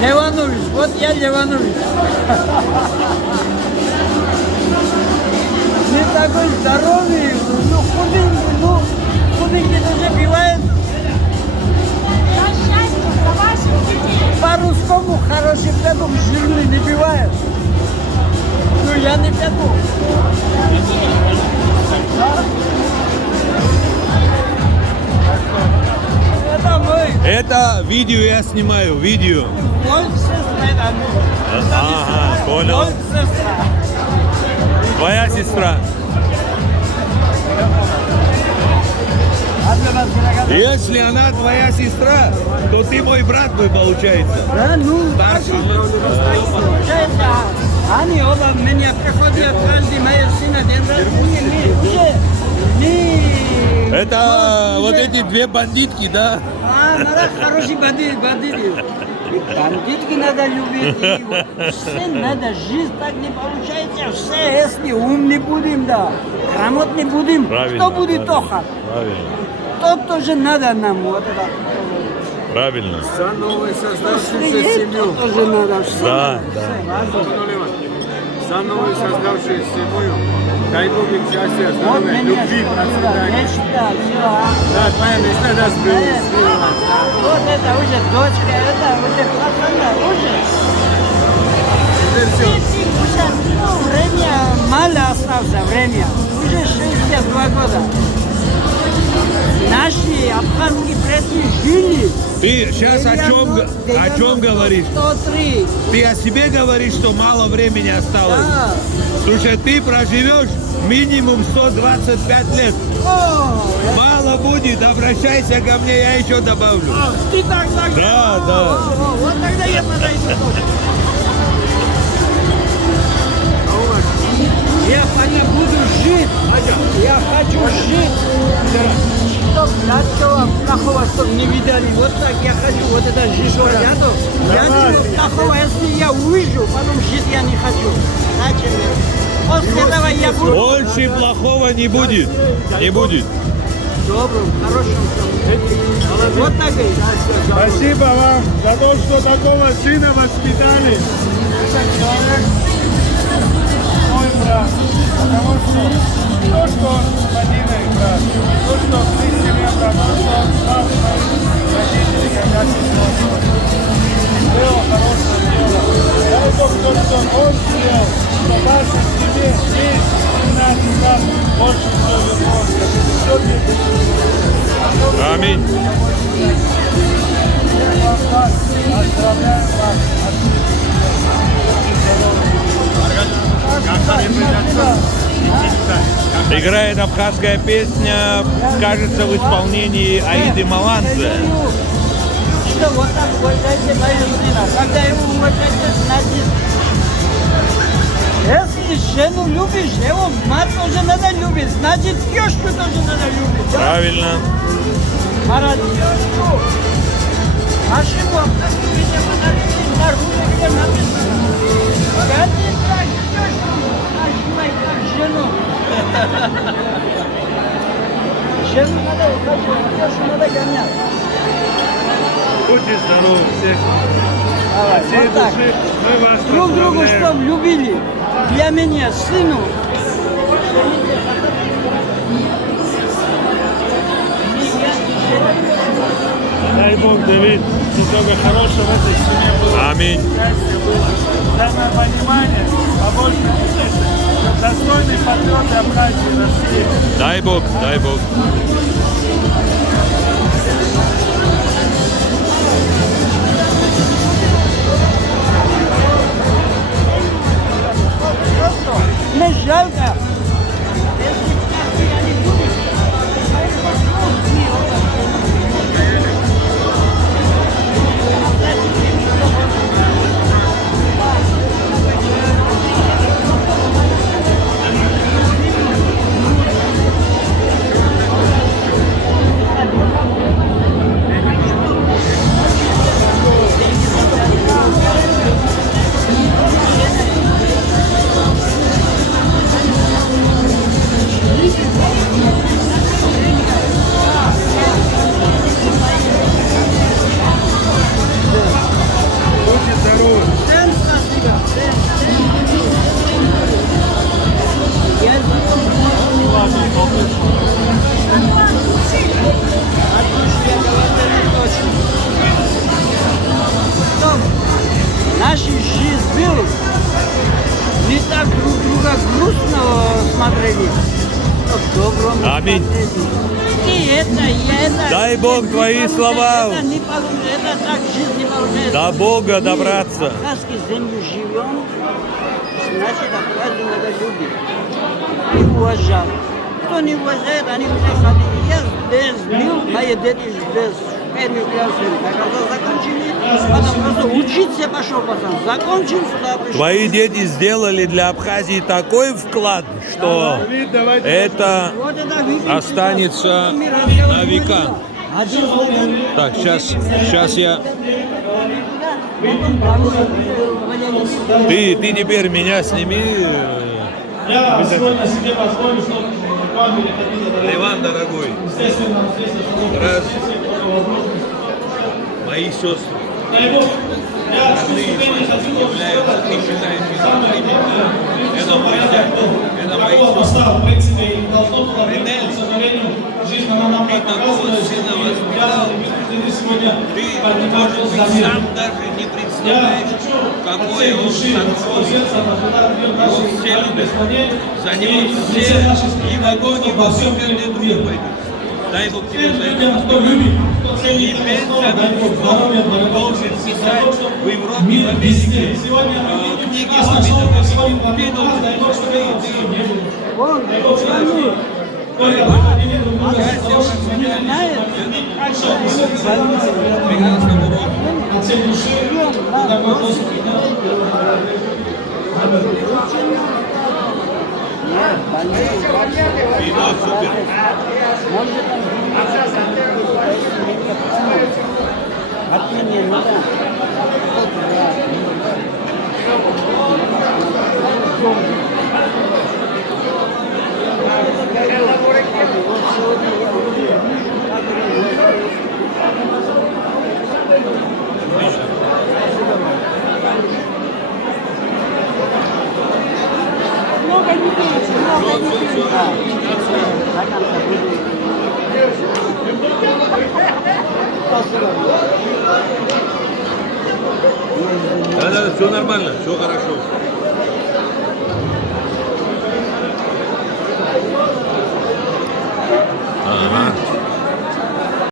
Леванович, вот я Леванович. Не такой здоровый, ну худенький тоже бывает. За счастье, за ваших детей. По-русскому хороший петух жирный не бывает. Ну я не петух. Это мой. Это видео я снимаю, видео. Ага, понял. Твоя сестра. Если она твоя сестра, то ты мой брат мой получается. Да, ну, Старший. получается, они оба меня приходят каждый моего сына день рождения. Это вот эти две бандитки, да? Надо хорошие бандиты. Бандитки надо любить. Все надо, жизнь так не получается. Все, если умны будем, да, грамотны будем, Правильно, кто будет правильно, тохать? Правильно. Тот тоже надо нам. Вот это. Правильно. За новую создавшуюся Есть, семью. тот тоже надо. Все Да, надо, да. все важно. За новую создавшуюся семью. Дай Бог им счастья, Вот здоровья, меня любви, процветания. мечта, все. Да, твоя мечта даст сбылась. Вот это уже дочка, это уже пацана, уже. Дети, уже время, мало осталось время. Уже 62 года. Наши абхазские предки жили. Ты сейчас о чем говоришь? 103. Ты о себе говоришь, что мало времени осталось. Да. Слушай, ты проживешь минимум 125 лет. О, Мало будет, обращайся ко мне, я еще добавлю. ах, ты так. Да, О, да. вот тогда я подойду. Я пока буду жить, я хочу жить, чтобы ничего плохого, чтобы не видали. Вот так я хочу, вот это жизнь рядом. Я ничего плохого, если я увижу, потом жить я не хочу. Зачем? После этого я буду Больше плохого не будет. Не будет. добрым, хорошим. Вот так и. Спасибо вам за то, что такого сына воспитали. Мой брат. Потому что то, что он с Мадиной брат, то, что ты с семьей брат, то, что он спас моих родителей, когда сестра сделал хорошее дело. Дай Бог то, что он сделал, что в нашей семье есть 17 раз больше всего любовь. Все для Аминь. Поздравляю вас. Играет абхазская песня, кажется, в исполнении Аиды Маланзе. Что вот так уважайте моего сына. Когда его уважаете, значит, если жену любишь, его мать тоже надо любить. Значит, тещу тоже надо любить. Да? Правильно. Тещу. Нашему абхазскому, видимо, на русском написано. Гони так тещу, нажимай как жену. Жену надо ухаживать, тещу надо гонять. Будьте здоровы всех. Давай, Всей вот так. души мы вас Друг другу, поздравляем. чтобы любили. Для меня, сыну. Дай Бог, Давид, что много хорошего в этой семье было. Аминь. Счастье было. Взаимопонимание, побольше детей. Достойный патриот Абхазии, России. Дай Бог, дай Бог. Мне жалко. Дай Бог твои слова. Это не получится, это так жизнь не получается. До Бога Мы добраться. в Абхазской земле живем, значит, Абхазию надо любить и уважать. Кто не уважает, они уже ходили. Я здесь был, мои дети здесь в первый класс, когда закончили, потом просто учиться пошел, потом закончил, сюда пришел. Твои дети сделали для Абхазии такой вклад, что это Вот это видите, останется мы разговариваем. на века. Один стакан. Так, сейчас я... Ты теперь меня сними. Я сегодня себе позволю, что буквально переходили. Ливан, дорогой. Раз. Мои сестры. Дай Бог, я с выступления хочу являются, ты считаешь, это мой дядя, это мои такого сестры. поста, в принципе, и должно было быть, к сожалению, жизнь она нам показывает, что я сегодня Ты, поднимаю может быть, за мир. сам даже не Я представляешь, хочу какое он души, сокровище. сердца, нашей Все любят. стране, За него и все лице нашей и в огонь, и во всем мир. другие пойдут. Дай Бог тебе Всем за людям, это. кто любит, кто И ценит петь основу, за дай Бог здоровья, должен благополучия, писать дай Бог, чтобы в Европе, мир в везде. Америке. Сегодня Книги нас нашел Господь в Ты должен дай Бог, чтобы ты. не было. Вон, Дай Бог, чтобы Рамиль, только мы подняли друг друга, Счастья вам, не знает, прекрасного рода. от всей души, и такой доступ. Вино супер. от меня не надо. Много не пейте, много не пейте. Стакан-то будет. Да, все нормально, все хорошо. Ага.